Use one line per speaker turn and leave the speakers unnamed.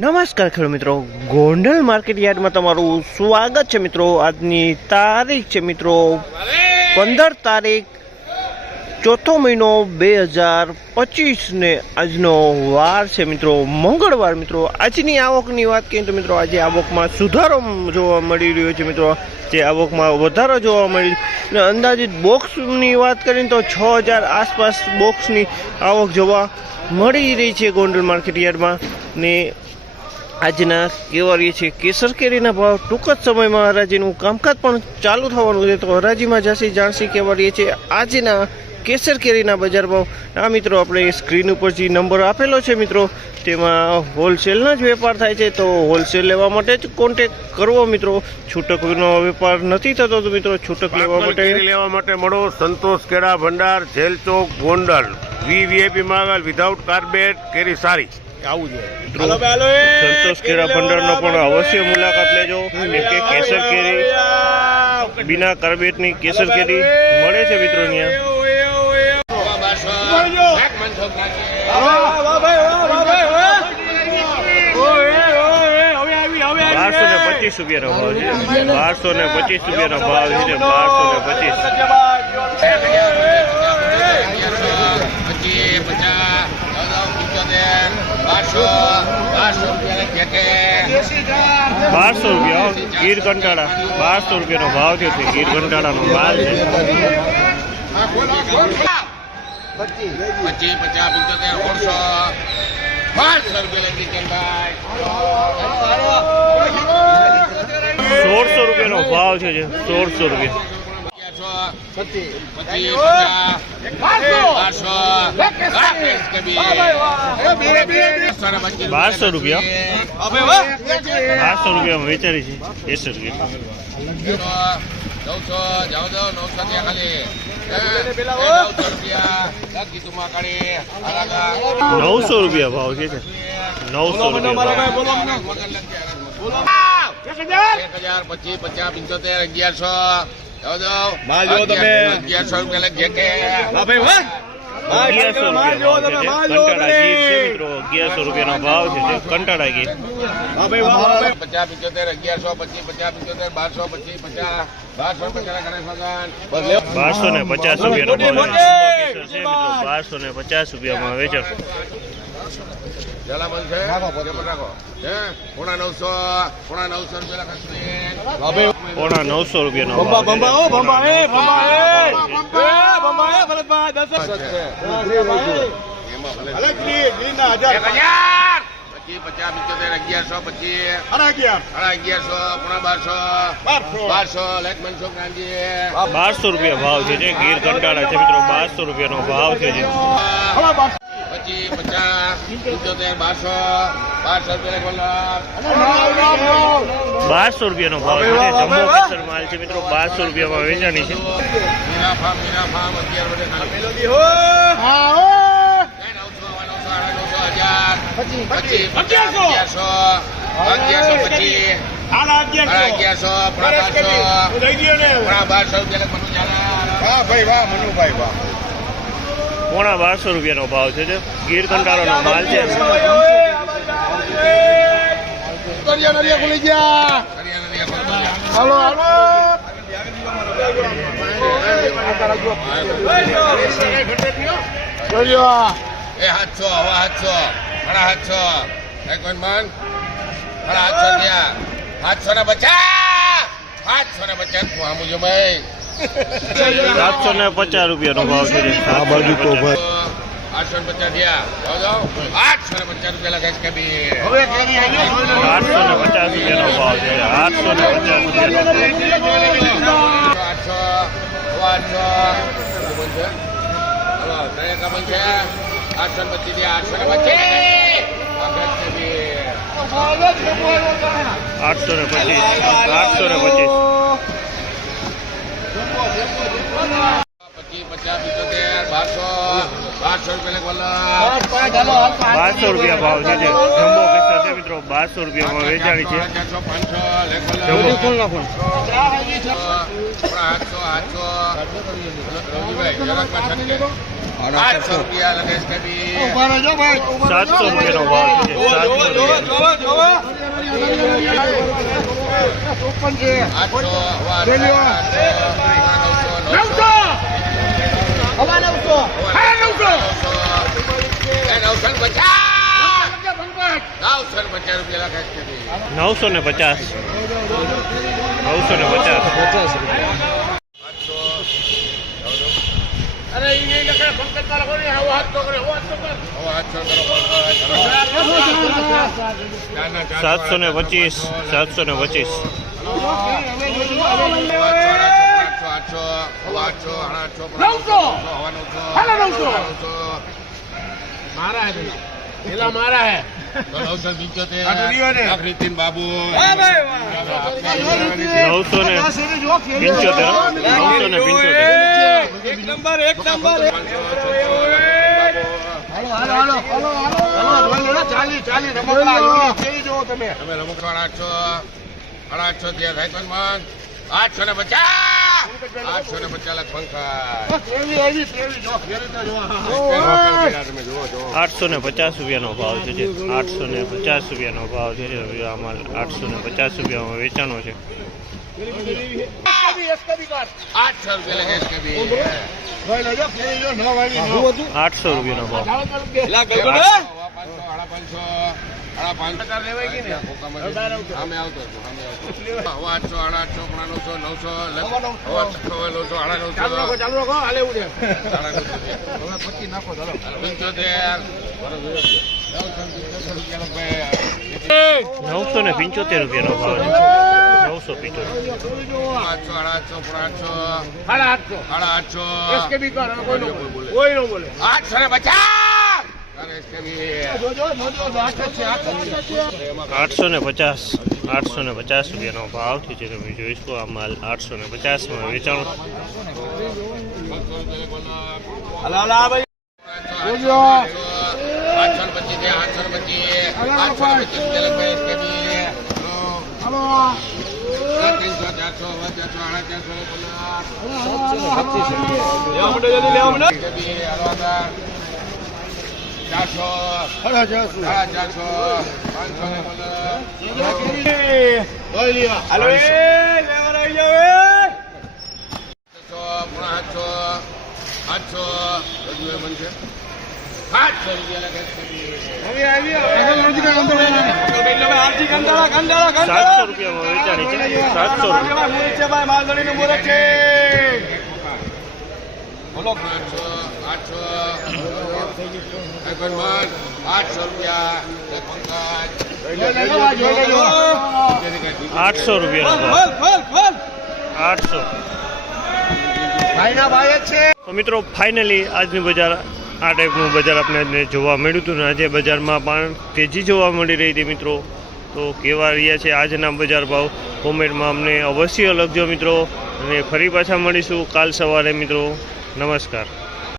નમસ્કાર ખેડૂત મિત્રો. ગોંડલ માર્કેટ યાર્ડમાં તમારું સ્વાગત છે મિત્રો. આજની તારીખ છે મિત્રો પંદર તારીખ ચોથો મહિનો બે હજાર પચીસને આજનો વાર છે મિત્રો. મંગળવાર મિત્રો. આજની આવકની વાત કરીએ તો મિત્રો આજે આવકમાં સુધારો જોવા મળી રહ્યો છે મિત્રો. જે આવકમાં વધારો જોવા મળી અને અંદાજિત બોક્સની વાત કરીએ તો છ હજાર આસપાસ બોક્સની આવક જોવા મળી રહી છે ગોંડલ માર્કેટ યાર્ડમાં. ને આજના રહીએ છે કેસર કેરીના ભાવ ટૂંક જ સમયમાં હરાજીનું કામકાજ પણ ચાલુ થવાનું છે. તો હરાજીમાં જશે જાણસી રહીએ છે આજના કેસર કેરીના બજાર ભાવ. આ મિત્રો આપણે સ્ક્રીન ઉપર જે નંબર આપેલો છે મિત્રો તેમાં હોલસેલના જ વેપાર થાય છે. તો હોલસેલ લેવા માટે જ કોન્ટેક કરવો મિત્રો. છૂટકનો વેપાર નથી થતો તો મિત્રો છૂટક લેવા માટે
લેવા માટે મળો સંતોષ કેળા ભંડાર જેલ ચોક ગોંડલ. વી વીઆઈપી માગલ વિધાઉટ કાર્બેટ કેરી સારી. આવું
જોઈએ. સંતોષ કેળા ભંડારનો પણ અવશ્ય મુલાકાત લેજો. કેમ કે કેસર કેરી બિના કાર્બેટની કેસર કેરી મળે છે મિત્રો અહીંયા? બારસો ને પચીસ રૂપિયાનો ભાવ છે. બારસો ને પચીસ રૂપિયાનો ભાવ છે બારસો ને પચીસ
પચીસ. બારસો રૂપિયા.
ગીર કંટાળા. બારસો રૂપિયાનો ભાવ થયો છે ગીર કંટાળાનો માલ છે.
પચીસ પચાસ પંચોતેર સોળસો. બારસો રૂપિયા
સોળસો રૂપિયાનો ભાવ છે સોળસો રૂપિયા.
બારસો
રૂપિયા. બારસો રૂપિયા વેચારી છે. કેસર
નવસો જાવ દો નવસો ત્યાં ખાલી. નવસો રૂપિયા. બાકી
નવસો રૂપિયા ભાવ છે નવસો રૂપિયા ભાવ.
એક હજાર. પચીસ પચાસ પંચોતેર અગિયારસો.
માલ જોવો તમે.
અગિયારસો રૂપિયા લખીએ કે
અગિયારસો રૂપિયા ભાવ છે તે. કંટાળા ગીર છે મિત્રો અગિયારસો રૂપિયાનો ભાવ છે તે. કંટાળા ગીર
પચાસ પંચોતેર અગિયારસો પચીસ પચાસ પંચોતેર બારસો પચીસ પચાસ બારસો પચાસ ગણેશ ભગવાન
બારસો ને પચાસ રૂપિયાનો ભાવ છે. કેસર છે મિત્રો બારસો ને પચાસ રૂપિયામાં વેચાણ
જલામન છે પેપર રાખો હે પોણા નવસો પોણા નવસો રૂપિયા લખાશું
પોણા નવસો રૂપિયાનો બંબા છે. બંબા
એ હજાર પચીસ પચાસ પંચોતેર અગિયારસો પચીસ. સાડા અગિયારસો પોણા બારસો. બારસો. લક્ષ્મણ છોકરાજી
બારસો રૂપિયા ભાવ છે જે ગીર કંટાળા છે મિત્રો બારસો રૂપિયાનો ભાવ છે જે
પચાસ પંચોતેર બારસો બારસો રૂપિયા
બારસો રૂપિયાનો ભાવ છે. જમ્બો કેસર માલ છે મિત્રો બારસો રૂપિયામાં વેચાણી છે.
મીરા ફાર્મ મીરા ફાર્મ અગિયાર વડે અગિયારસો. અગિયારસો. પચીસ. અગિયારસો. બારસો. રૂપિયા મનુભાઈ ચાલે
પોણા બારસો રૂપિયાનો ભાવ છે ગીર કંટાળાનો માલ છે.
હાથસો સાતસો સાડા એક મન. સાડા સાતસો થયા. સાતસો ને બચા સાતસો ને પચાસ આમ જો ભાઈ.
સાતસો ને પચાસ રૂપિયાનો ભાવ છે આ બાજુ તો
આઠસો ને પચાસ થયા. જાઓ જાઓ. આઠસો ને પચાસ
આઠસો ને પચાસ રૂપિયાનો ભાવ છે. આઠસો ને પચાસ રૂપિયાનો
આઠસો આઠસો. ને પચીસ આઠસો ને પચીસ છે.
આઠસો ને પચીસ. આઠસો ને પચીસ
પચીસ પચાસ પિત્તોતેર બારસો રૂપિયા
ભાવ છે. જમ્બો. કેસર છે મિત્રો બારસો રૂપિયામાં વેચાણી છે. સાતસો રૂપિયાનો ભાવ છે સાતસો રૂપિયા
આઠસો હવા આઠસો આઠસો નવસો નવસો ને પચાસ નવસો ને પચાસ રૂપિયા
નવસો ને પચાસ નવસો ને પચાસ
આઠસો અરે એ નહીં લખે પંકજ તારા કોને હવા હાથ તો કરે હવા હાથ તો કરે હવા હાથ તો કરો
સાતસો ને પચીસ સાતસો ને પચીસ
આઠસો હવા આઠસો આઠસો નવસો! હવા નવસો!
મારા હે પેલા. મારા હે.
નવસો પંચોતેર બાબુ.
નવસો ને પંચોતેર? નવસો ને પંચોતેર.
એક નંબર એક નંબર ચાલી ચાલી રમકડા તમે.
રમકડો આઠસો આઠસો થયા થાય પણ આઠ આઠસો ને પચાસ આઠસો ને પચાસ પંખા.
આઠસો ને પચાસ રૂપિયાનો ભાવ છે જે. આઠસો ને પચાસ રૂપિયાનો ભાવ છે જે. આમાં આઠસો ને પચાસ રૂપિયામાં વેચાણો છે.
આઠસો
રૂપિયાનો ભાવ.
પાંચસો. સાડા પાંચસો સાડા આવતો હતો, સામે આવતો હતો. આઠસો સાડા આઠસો પોણા નવસો નવસો. પિંચોતેર નવસો સાડા નવસો સાડા નવસો
હવે પચી નાખો ચાલો.
પંચોતેર. નવસો રૂપિયા ભાઈ
નવસો ને પંચોતેર રૂપિયાનો ભાવ છે. નવસો પંચોતેર.
આઠસો સાડા આઠસો. પોણા આઠસો.
સાડા આઠસો.
સાડા આઠસો
કોઈ બોલે. કોઈ નો બોલે.
આઠસો ને પચાસ.
આઠસો છે. છે
ને પચાસ આઠસો ને પચાસ રૂપિયાનો ભાવ છે જે તમે જોઈશું આ માલ આઠસો ને પચાસમાં વેચાણો
જોજો
આઠસો લેવા પચીસ ચારસો સાડા ચારસો સાડા ચારસો પાંચસો ને આઠસો આઠસો બધું એ છે. આઠસો રૂપિયા
સાતસો રૂપિયામાં વેચાણી છે. સાતસો રૂપિયા
બોલો આઠસો આઠસો આઠસો રૂપિયા
આઠસો રૂપિયા આઠસો. તો મિત્રો ફાઇનલી આજની બજાર આ ટાઈપનું બજાર આપણે જોવા મળ્યું હતું ને આજે બજારમાં પણ તેજી જોવા મળી રહી હતી મિત્રો. તો કેવા રહ્યા છે આજના બજાર ભાવ? કોમેન્ટમાં અમને અવશ્ય લખજો મિત્રો. અને ફરી પાછા મળીશું કાલ સવારે મિત્રો. નમસ્કાર.